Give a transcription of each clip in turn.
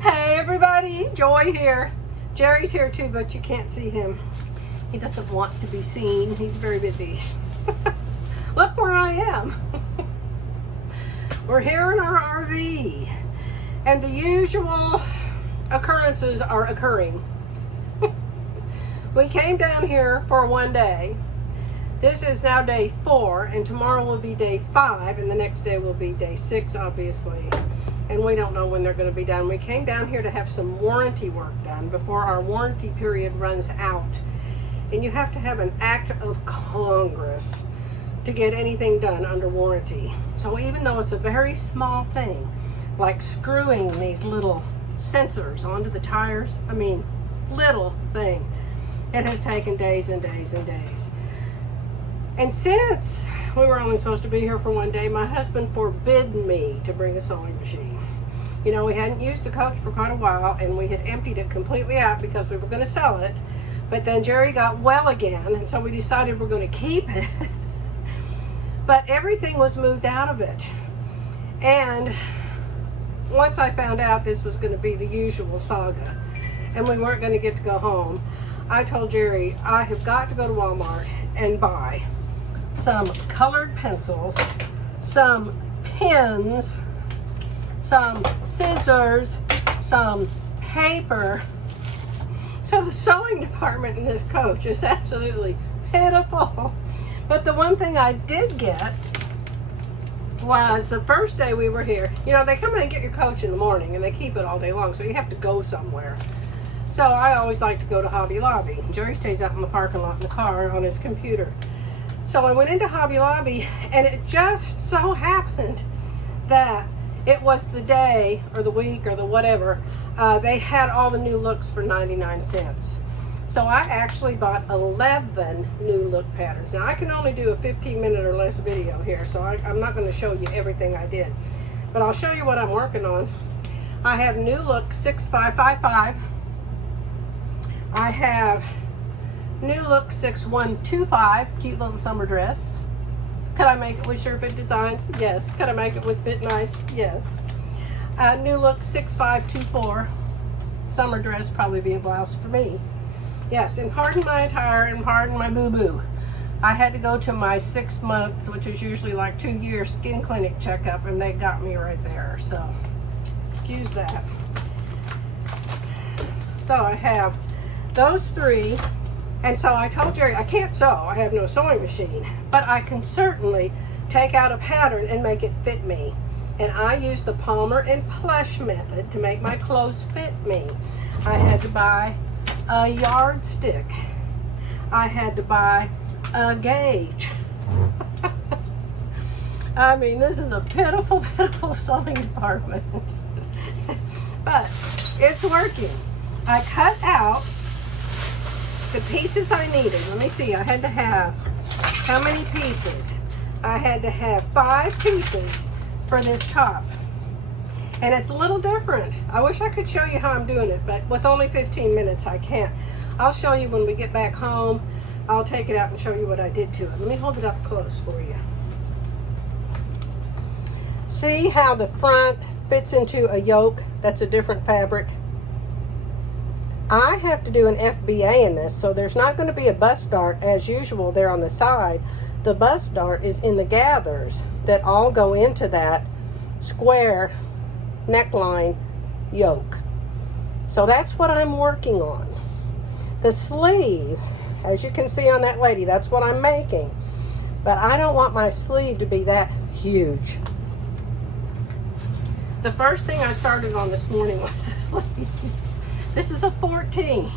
Hey everybody, Joy here. Jerry's here too, but you can't see him. He doesn't want to be seen. He's very busy. Look where I am. We're here in our RV, and the usual occurrences are occurring. We came down here for one day. This is now day 4, and tomorrow will be day 5, and the next day will be day 6, obviously. And we don't know when they're going to be done. We came down here to have some warranty work done before our warranty period runs out. And you have to have an act of Congress to get anything done under warranty. So even though it's a very small thing, like screwing these little sensors onto the tires, I mean, little thing, it has taken days and days and days. And since we were only supposed to be here for one day, my husband forbid me to bring a sewing machine. You know, we hadn't used the coach for quite a while, and we had emptied it completely out because we were going to sell it. But then Jerry got well again, and so we decided we're going to keep it. But everything was moved out of it. And once I found out this was going to be the usual saga, and we weren't going to get to go home, I told Jerry, I have got to go to Walmart and buy some colored pencils, some pens, some scissors, some paper. So the sewing department in this coach is absolutely pitiful. But the one thing I did get was the first day we were here. You know, they come in and get your coach in the morning and they keep it all day long, so you have to go somewhere. So I always like to go to Hobby Lobby. Jerry stays out in the parking lot in the car on his computer. So I went into Hobby Lobby, and it just so happened that it was the day or the week or the whatever. They had all the new looks for 99 cents. So I actually bought 11 new look patterns. Now I can only do a 15-minute or less video here, so I'm not going to show you everything I did. But I'll show you what I'm working on. I have new look 6555. I have new look 6125, cute little summer dress. Could I make it with Sure Fit Designs? Yes. Could I make it with Fit Nice? Yes. New look 6524, summer dress, probably be a blouse for me. Yes, and pardon my attire and pardon my boo-boo. I had to go to my 6 months, which is usually like 2-year skin clinic checkup, and they got me right there. So, excuse that. So I have those 3. And so I told Jerry, I can't sew, I have no sewing machine, but I can certainly take out a pattern and make it fit me. And I use the Palmer and Pletsch method to make my clothes fit me. I had to buy a yardstick. I had to buy a gauge. I mean, this is a pitiful, pitiful sewing department. But it's working. I cut out the pieces I needed. Let me see, I had to have, how many pieces? I had to have 5 pieces for this top. And it's a little different. I wish I could show you how I'm doing it, but with only 15 minutes I can't. I'll show you when we get back home. I'll take it out and show you what I did to it. Let me hold it up close for you. See how the front fits into a yoke? That's a different fabric. I have to do an FBA in this, so there's not going to be a bust dart as usual there on the side. The bust dart is in the gathers that all go into that square neckline yoke. So that's what I'm working on. The sleeve, as you can see on that lady, that's what I'm making. But I don't want my sleeve to be that huge. The first thing I started on this morning was the sleeve. This is a 14.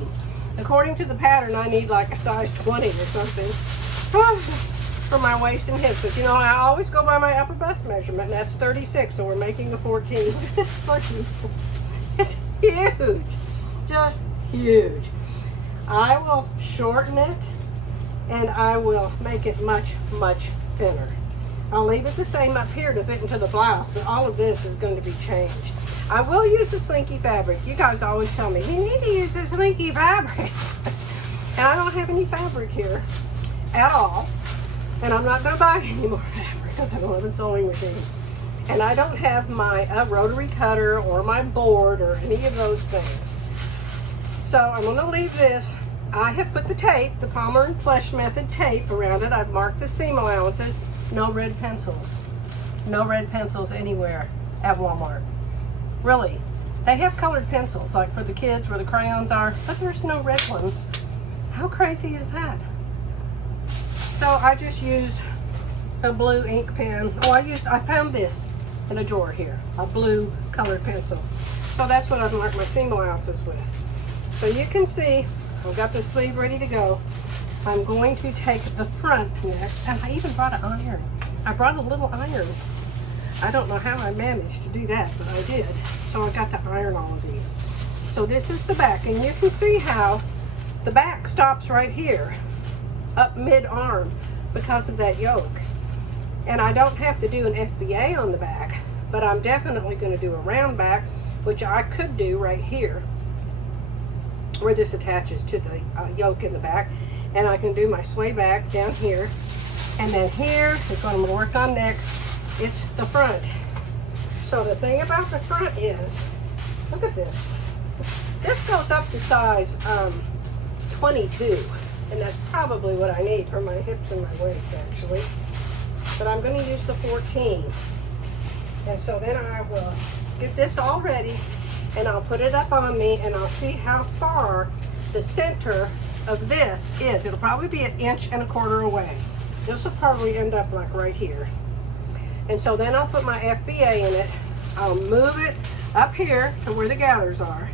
According to the pattern, I need like a size 20 or something for my waist and hips. But you know, I always go by my upper bust measurement, and that's 36, so we're making a 14. It's huge. Just huge. I will shorten it, and I will make it much, much thinner. I'll leave it the same up here to fit into the blouse, but all of this is going to be changed. I will use the slinky fabric. You guys always tell me, you need to use the slinky fabric. And I don't have any fabric here at all. And I'm not going to buy any more fabric because I don't have a sewing machine. And I don't have my rotary cutter or my board or any of those things. So I'm going to leave this. I have put the tape, the Palmer and Pletsch method tape around it. I've marked the seam allowances. No red pencils. No red pencils anywhere at Walmart. Really. They have colored pencils, like for the kids where the crayons are, but there's no red ones. How crazy is that? So I just used a blue ink pen. Oh, I found this in a drawer here, a blue colored pencil. So that's what I've marked my seam allowances with. So you can see, I've got the sleeve ready to go. I'm going to take the front next, and I even brought an iron. I brought a little iron. I don't know how I managed to do that, but I did. So I got to iron all of these. So this is the back, and you can see how the back stops right here, up mid-arm, because of that yoke. And I don't have to do an FBA on the back, but I'm definitely going to do a round back, which I could do right here, where this attaches to the yoke in the back. And I can do my sway back down here. And then here is what I'm going to work on next. It's the front. So the thing about the front is, look at this. This goes up to size 22. And that's probably what I need for my hips and my waist, actually. But I'm going to use the 14. And so then I will get this all ready, and I'll put it up on me, and I'll see how far the center of this is. It'll probably be 1.25 inches away. This will probably end up like right here. And so then I'll put my FBA in it. I'll move it up here to where the gathers are.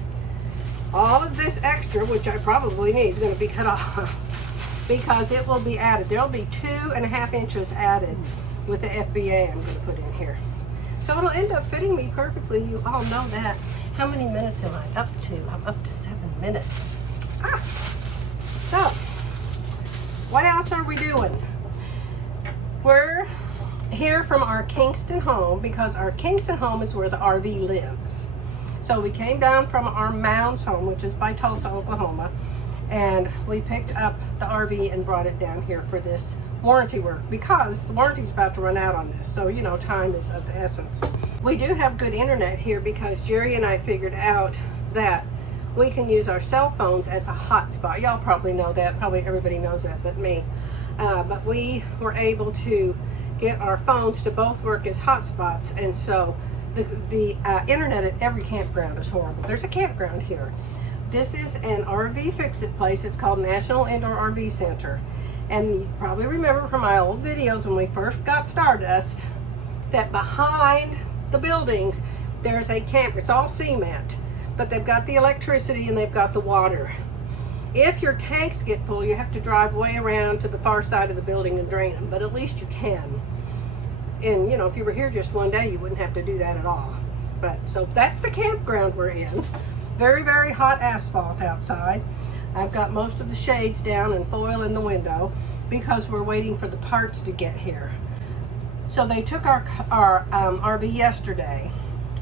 All of this extra, which I probably need, is going to be cut off because it will be added. There'll be 2.5 inches added with the FBA I'm going to put in here. So it'll end up fitting me perfectly. You all know that. How many minutes am I up to? I'm up to 7 minutes. So, what else are we doing? We're here from our Kingston home because our Kingston home is where the RV lives. So we came down from our Mounds home, which is by Tulsa, Oklahoma, and we picked up the RV and brought it down here for this warranty work because the warranty's about to run out on this. So, you know, time is of the essence. We do have good internet here because Jerry and I figured out that we can use our cell phones as a hotspot. Y'all probably know that. Probably everybody knows that but me. But we were able to get our phones to both work as hotspots. And so the internet at every campground is horrible. There's a campground here. This is an RV fix-it place. It's called National Indoor RV Center. And you probably remember from my old videos when we first got Stardust that behind the buildings there's a camp. It's all cement, but they've got the electricity and they've got the water. If your tanks get full, you have to drive way around to the far side of the building and drain them, but at least you can. And you know, if you were here just one day, you wouldn't have to do that at all. But so that's the campground we're in. Very, very hot asphalt outside. I've got most of the shades down and foil in the window because we're waiting for the parts to get here. So they took our RV yesterday,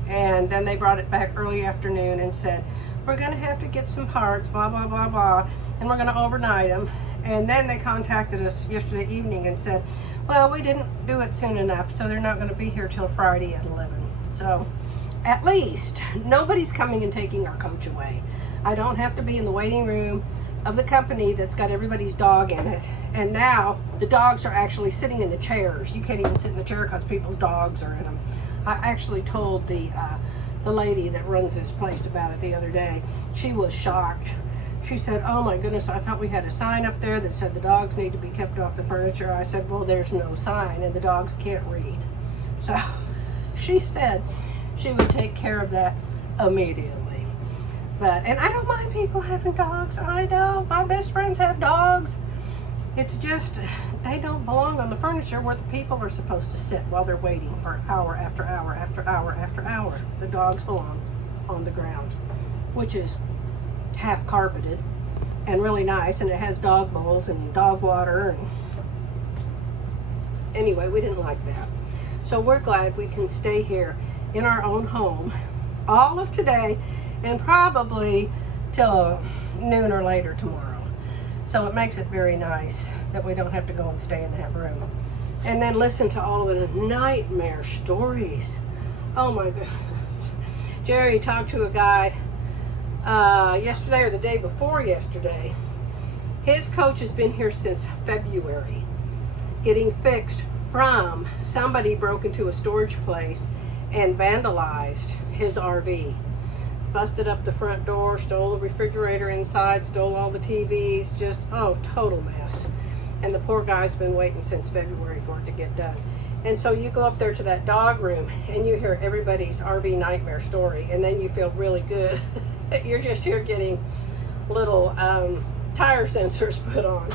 and then they brought it back early afternoon and said, we're going to have to get some parts, blah, blah, blah, blah, and we're going to overnight them. And then they contacted us yesterday evening and said, well, we didn't do it soon enough, so they're not going to be here till Friday at 11. So at least nobody's coming and taking our coach away. I don't have to be in the waiting room of the company that's got everybody's dog in it. And now the dogs are actually sitting in the chairs. You can't even sit in the chair because people's dogs are in them. I actually told the lady that runs this place about it the other day. She was shocked. She said, oh my goodness, I thought we had a sign up there that said the dogs need to be kept off the furniture. I said, well, there's no sign and the dogs can't read. So she said she would take care of that immediately. And I don't mind people having dogs. I know, my best friends have dogs. It's just, they don't belong on the furniture where the people are supposed to sit while they're waiting for hour after hour after hour after hour. The dogs belong on the ground, which is half carpeted and really nice, and it has dog bowls and dog water. And anyway, we didn't like that. So we're glad we can stay here in our own home all of today and probably till noon or later tomorrow. So it makes it very nice that we don't have to go and stay in that room. And then listen to all the nightmare stories Oh my goodness. Jerry talked to a guy yesterday or the day before yesterday. His coach has been here since February, getting fixed from somebody broke into a storage place and vandalized his RV. Busted up the front door, stole the refrigerator inside, stole all the TVs, just, oh, total mess. And the poor guy's been waiting since February for it to get done. And so you go up there to that dog room and you hear everybody's RV nightmare story, and then you feel really good. You're just here getting little tire sensors put on.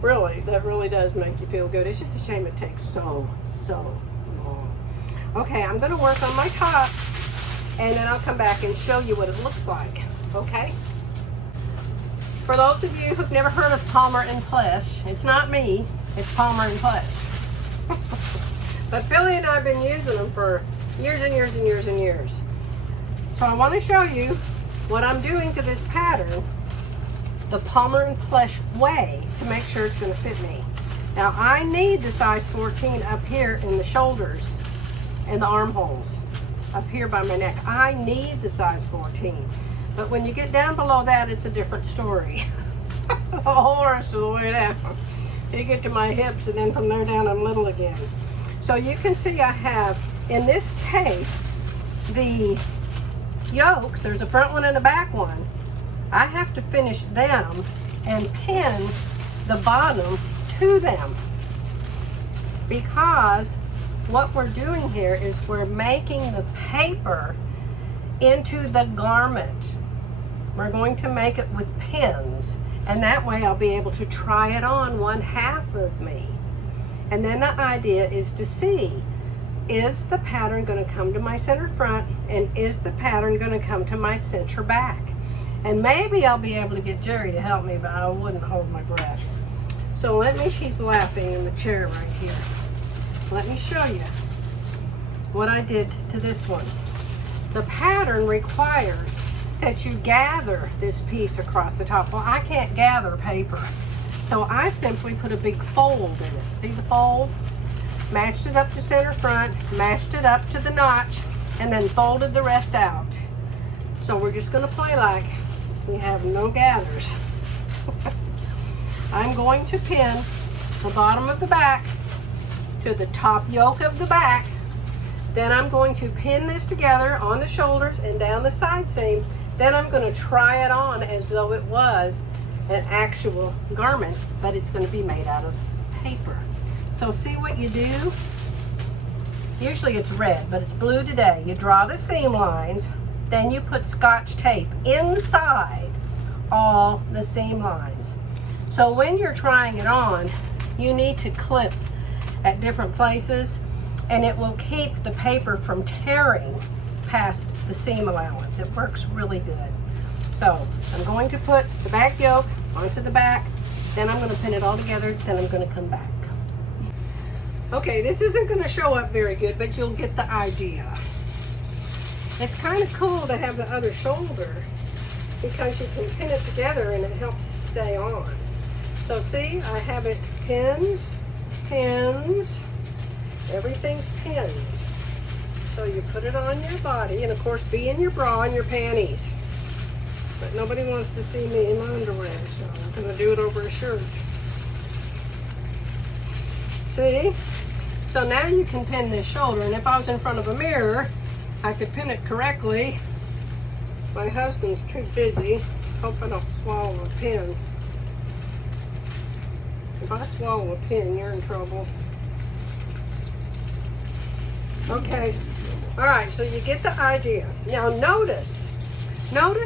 Really, that really does make you feel good. It's just a shame it takes so long. Okay, I'm going to work on my top, and then I'll come back and show you what it looks like, okay? For those of you who've never heard of Palmer and Pletsch, it's not me, it's Palmer and Pletsch. But Philly and I have been using them for years and years and years and years. So I want to show you what I'm doing to this pattern the Palmer and Pletsch way to make sure it's going to fit me. Now I need the size 14 up here in the shoulders and the armholes, up here by my neck. I need the size 14. But when you get down below that, it's a different story. The whole rest of the way down. You get to my hips, and then from there down I'm little again. So you can see I have, in this case, the yokes, there's a front one and a back one. I have to finish them and pin the bottom to them, because what we're doing here is we're making the paper into the garment. We're going to make it with pins, and that way I'll be able to try it on one half of me. And then the idea is to see, is the pattern going to come to my center front, and is the pattern going to come to my center back? And maybe I'll be able to get Jerry to help me, but I wouldn't hold my breath. So he's laughing in the chair right here. Let me show you what I did to this one. The pattern requires that you gather this piece across the top. Well, I can't gather paper, so I simply put a big fold in it. See the fold? Matched it up to center front, matched it up to the notch, and then folded the rest out. So we're just going to play like we have no gathers. I'm going to pin the bottom of the back to the top yoke of the back. Then I'm going to pin this together on the shoulders and down the side seam. Then I'm going to try it on as though it was an actual garment, but it's going to be made out of paper. So see what you do? Usually it's red, but it's blue today. You draw the seam lines, then you put Scotch tape inside all the seam lines. So when you're trying it on, you need to clip at different places, and it will keep the paper from tearing past the seam allowance. It works really good. So I'm going to put the back yoke onto the back, then I'm going to pin it all together, then I'm going to come back. Okay, this isn't going to show up very good, but you'll get the idea. It's kind of cool to have the other shoulder because you can pin it together and it helps stay on. So see, I have it pins, everything's pins. So you put it on your body, and of course be in your bra and your panties. But nobody wants to see me in my underwear, so I'm going to do it over a shirt. See? So now you can pin this shoulder, and if I was in front of a mirror, I could pin it correctly. My husband's too busy. Hope I don't swallow a pin. If I swallow a pin, you're in trouble. Okay. All right, so you get the idea. Now notice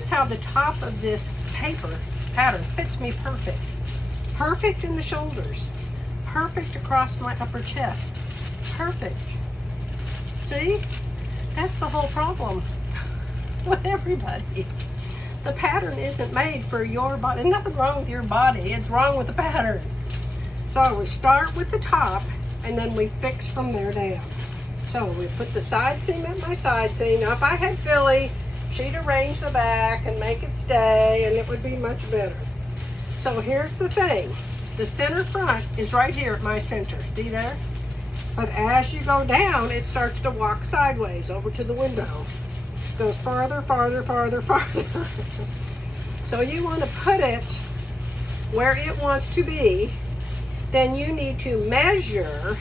how the top of this paper pattern fits me perfect. Perfect in the shoulders. Perfect across my upper chest. Perfect. See? That's the whole problem with everybody. The pattern isn't made for your body. There's nothing wrong with your body. It's wrong with the pattern. So we start with the top, and then we fix from there down. So we put the side seam at my side seam. Now if I had Philly, she'd arrange the back and make it stay, and it would be much better. So here's the thing. The center front is right here at my center. See there? But as you go down, it starts to walk sideways over to the window. Goes farther, farther, farther, farther. So you want to put it where it wants to be. Then you need to measure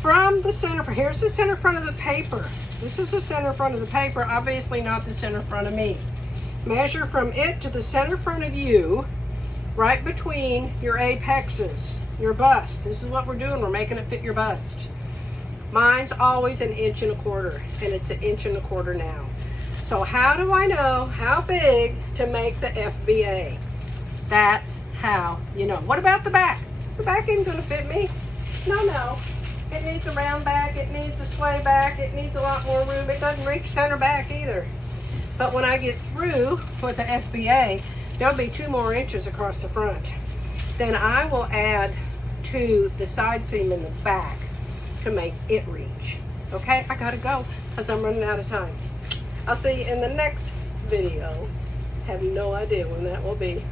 from the center. Here's the center front of the paper. This is the center front of the paper, obviously not the center front of me. Measure from it to the center front of you, right between your apexes, your bust. This is what we're doing. We're making it fit your bust. Mine's always 1.25 inches, and it's 1.25 inches now. So how do I know how big to make the FBA? That's how you know. What about the back? The back ain't gonna fit me. No. It needs a round back, it needs a sway back, it needs a lot more room. It doesn't reach center back either. But when I get through with the FBA, there'll be 2 more inches across the front. Then I will add to the side seam in the back to make it reach. Okay, I gotta go because I'm running out of time. I'll see you in the next video. Have no idea when that will be.